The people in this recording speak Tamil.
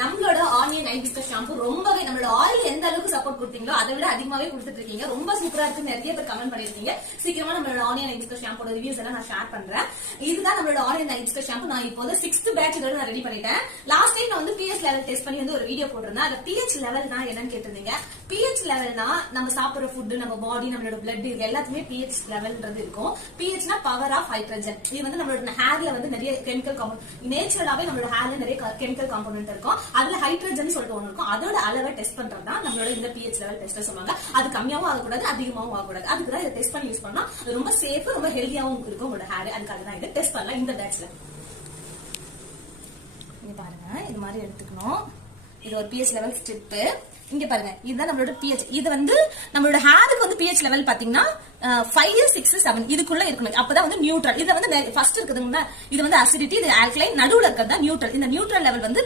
நம்மளோட ஆனியன் ஹைபிஸ்கஸ் ஷாம்பு ரொம்பவே நம்மளோட ஆயில் எந்த அளவுக்கு சப்போர்ட் கொடுத்தீங்களோ அதை விட அதிகமாவே கொடுத்துட்டு இருக்கீங்க. ரொம்ப சூப்பரா இருக்கு, நிறைய பேர் கமெண்ட் பண்ணிருக்கீங்க. சீக்கிரமா நம்மளோட ஆனியன் ஹைபிஸ்கஸ் ஷாம்போட ரிவ்யூஸ் எல்லாம் நான் ஷேர் பண்றேன். இதுதான் நம்மளோட ஆனியன் ஹைபிஸ்கஸ் ஷாம்பு. நான் இப்போ 6th பேட்ச் நான் ரெடி பண்ணிட்டேன். லாஸ்ட் டைம் நான் வந்து pH லெவல் டெஸ்ட் பண்ணி வந்து ஒரு வீடியோ போட்டிருந்தேன். அந்த pH லெவல்னா என்னன்னு கேட்டிருந்தீங்க. pH லெவல்னா நம்ம சாப்பிடுற ஃபுட், நம்ம பாடி, நம்மளோட பிளட் இது எல்லாத்துமே pH லெவல்ன்றது இருக்கும். pHனா பவர் ஆஃப் ஹைட்ரஜன். இது வந்து நம்மளோட ஹேர்ல வந்து நிறைய கெமிக்கல் காம்பவுண்ட், நேச்சுரலாவே நம்மளோட ஹேர்ல நிறைய கெமிக்கல் காம்பவுண்ட் இருக்கும். அதுல ஹைட்ரஜன் சொல்லிட்டு ஒண்ணு இருக்கும். அதோட அளவை டெஸ்ட் பண்றது தான் நம்மளோட இந்த pH லெவல் டெஸ்ட் சொல்லுவாங்க. அது கம்மியாவும் ஆகக்கூடாது, அதிகமாவும் ஆகக்கூடாது. அதுக்கு தான் இதை டெஸ்ட் பண்ணி யூஸ் பண்ணா ரொம்ப சேஃப், ரொம்ப ஹெல்தியாவும் இருக்கும் உங்களோட ஹேர். அதுக்காக தான் இதை டெஸ்ட் பண்ணலாம் இந்த பேட்ச்ல. இங்க பாருங்க, இது மாதிரி எடுத்துக்கணும். இது ஒரு pH லெவல் ஸ்ட்ரிப். இங்க பாருங்க, இதுதான் நம்மளோட pH. இது வந்து நம்மளோட ஹேருக்கு வந்து pH லெவல் பாத்தீங்கன்னா 5, 6, 7 இதுக்குள்ள இருக்கணும். அப்பதான் வந்து நியூட்ரல். இது வந்து ஃபர்ஸ்ட் இருக்குதுங்க, இது வந்து அசிடிட்டி, இது ஆல்கலைன், நடுவுல இருக்கிறது நியூட்ரல். இந்த நியூட்ரல் லெவல் வந்து